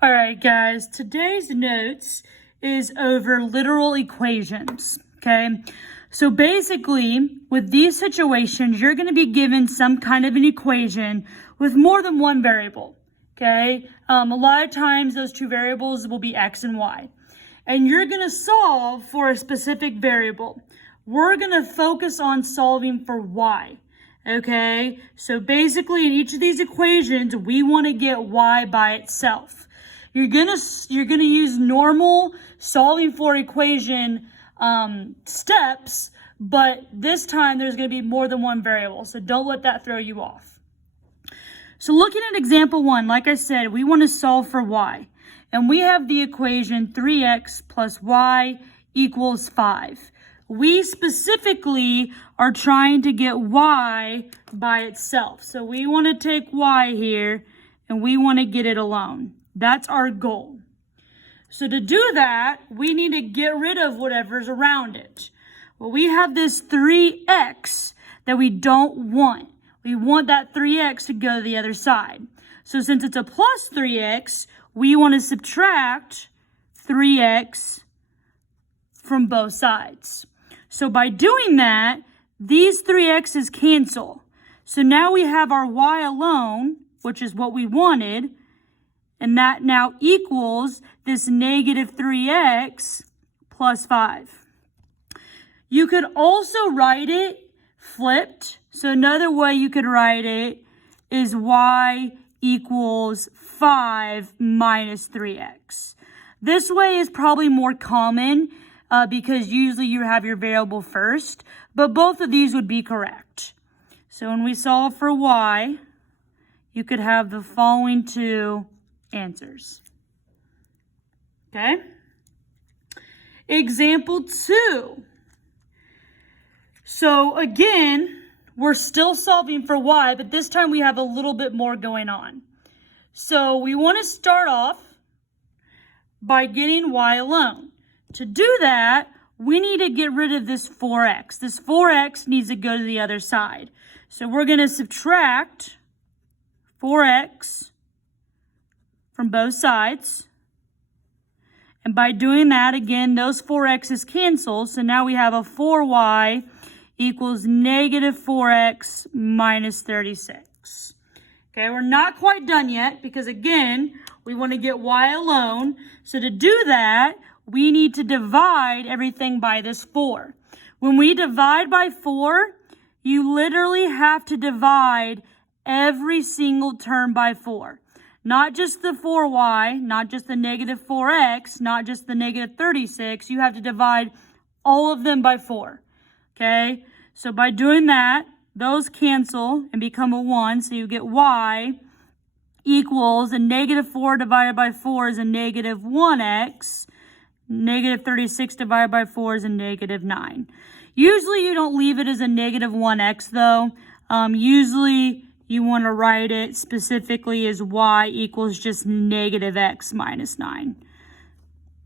All right, guys, today's notes is over literal equations, okay? So basically, with these situations, you're going to be given some kind of an equation with more than one variable, okay? A lot of times, those two variables will be x and y. And you're going to solve for a specific variable. We're going to focus on solving for y, okay? So basically, in each of these equations, we want to get y by itself. You're gonna use normal solving for equation steps, but this time there's gonna be more than one variable, so don't let that throw you off. So looking at example 1, like I said, we want to solve for y, and we have the equation 3x plus y equals 5. We specifically are trying to get y by itself, so we want to take y here and we want to get it alone. That's our goal. So to do that, we need to get rid of whatever's around it. Well, we have this 3x that we don't want. We want that 3x to go to the other side. So since it's a plus 3x, we want to subtract 3x from both sides. So by doing that, these 3x's cancel. So now we have our y alone, which is what we wanted, and that now equals this negative 3x plus 5. You could also write it flipped. So another way you could write it is y equals 5 minus 3x. This way is probably more common because usually you have your variable first, but both of these would be correct. So when we solve for y, you could have the following two answers. Okay? Example 2. So again, we're still solving for y, but this time we have a little bit more going on. So we want to start off by getting y alone. To do that, we need to get rid of this 4x. This 4x needs to go to the other side. So we're going to subtract 4x from both sides. And by doing that, again, those 4x's cancel. So now we have a 4y equals negative 4x minus 36. Okay, we're not quite done yet because, again, we want to get y alone. So to do that, we need to divide everything by this 4. When we divide by 4, you literally have to divide every single term by 4. Not just the 4y, not just the negative 4x, not just the negative 36. You have to divide all of them by 4. Okay? So by doing that, those cancel and become a 1. So you get y equals a negative 4 divided by 4 is a negative 1x. Negative 36 divided by 4 is a negative 9. Usually you don't leave it as a negative 1x though. Usually you want to write it specifically as y equals just negative x minus 9.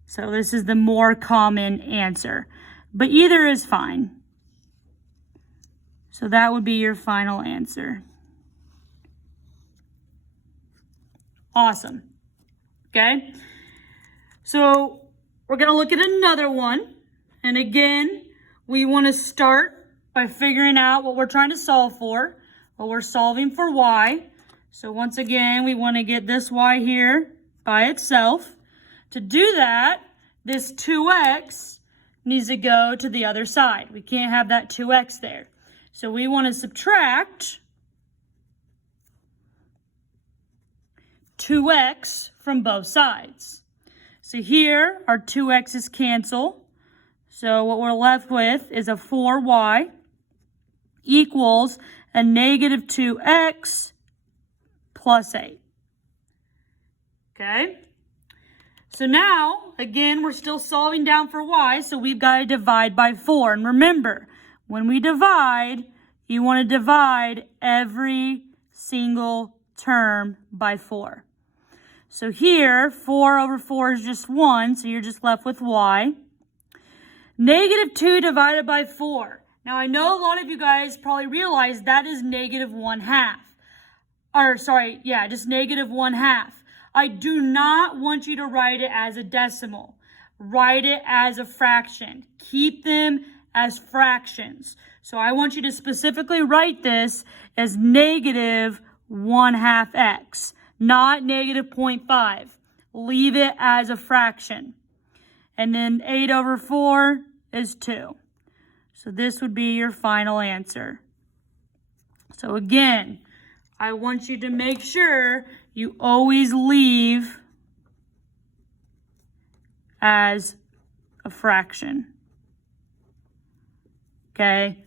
So this is the more common answer. But either is fine. So that would be your final answer. Awesome. Okay? So we're going to look at another one. And again, we want to start by figuring out what we're trying to solve for. Well, we're solving for y. So once again, we want to get this y here by itself. To do that, this 2x needs to go to the other side. We can't have that 2x there. So we want to subtract 2x from both sides. So here, our 2x's cancel. So what we're left with is a 4y equals a negative 2x plus 8. Okay? So now, again, we're still solving down for y, so we've got to divide by 4. And remember, when we divide, you want to divide every single term by 4. So here, 4 over 4 is just 1, so you're just left with y. Negative 2 divided by 4. Now, I know a lot of you guys probably realize that is negative 1/2. Or, sorry, yeah, just negative 1/2. I do not want you to write it as a decimal. Write it as a fraction. Keep them as fractions. So I want you to specifically write this as negative 1/2 x, not negative 0.5. Leave it as a fraction. And then 8/4 is 2. So this would be your final answer. So again, I want you to make sure you always leave as a fraction. Okay?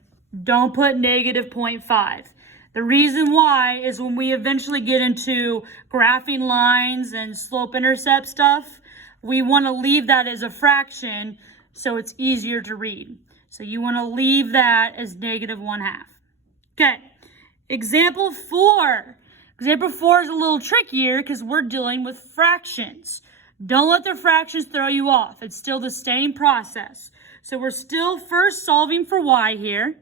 Don't put negative 0.5. The reason why is when we eventually get into graphing lines and slope-intercept stuff, we want to leave that as a fraction so it's easier to read. So you want to leave that as negative 1/2. Okay, example 4. Example 4 is a little trickier because we're dealing with fractions. Don't let the fractions throw you off. It's still the same process. So we're still first solving for y here.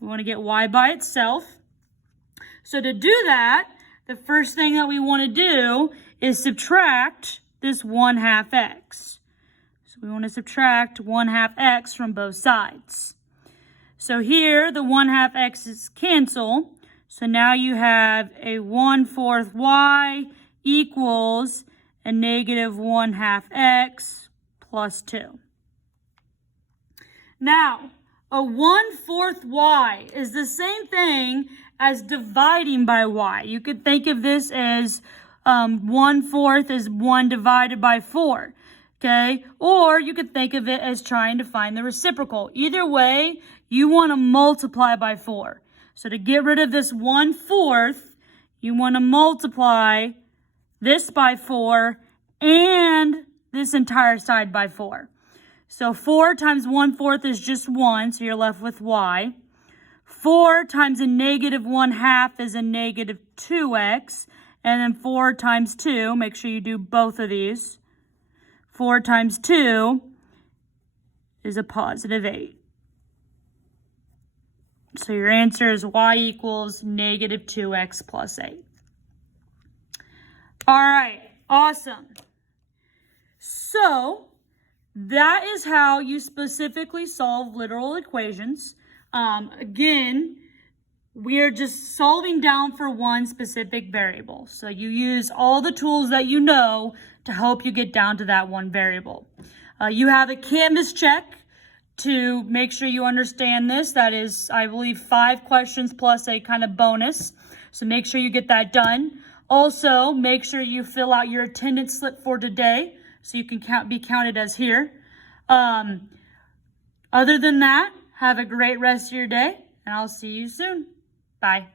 We want to get y by itself. So to do that, the first thing that we want to do is subtract this 1/2 x. So we want to subtract 1/2 x from both sides. So here, the 1/2 x's cancel. So now you have a 1/4 y equals a negative 1/2 x plus 2. Now, a 1/4 y is the same thing as dividing by y. You could think of this as 1/4 is 1 divided by 4. Okay? Or you could think of it as trying to find the reciprocal. Either way, you want to multiply by 4. So to get rid of this 1/4, you want to multiply this by 4 and this entire side by 4. So 4 times 1/4 is just 1, so you're left with y. 4 times a negative 1/2 is a negative 2x. And then 4 times 2, make sure you do both of these. 4 times 2 is a positive 8. So your answer is y equals negative 2x plus 8. All right, awesome. So that is how you specifically solve literal equations. Again, we are just solving down for one specific variable. So you use all the tools that you know to help you get down to that one variable. You have a Canvas check to make sure you understand this. That is, I believe, 5 questions plus a kind of bonus. So make sure you get that done. Also, make sure you fill out your attendance slip for today so you can be counted as here. Other than that, have a great rest of your day, and I'll see you soon. Bye.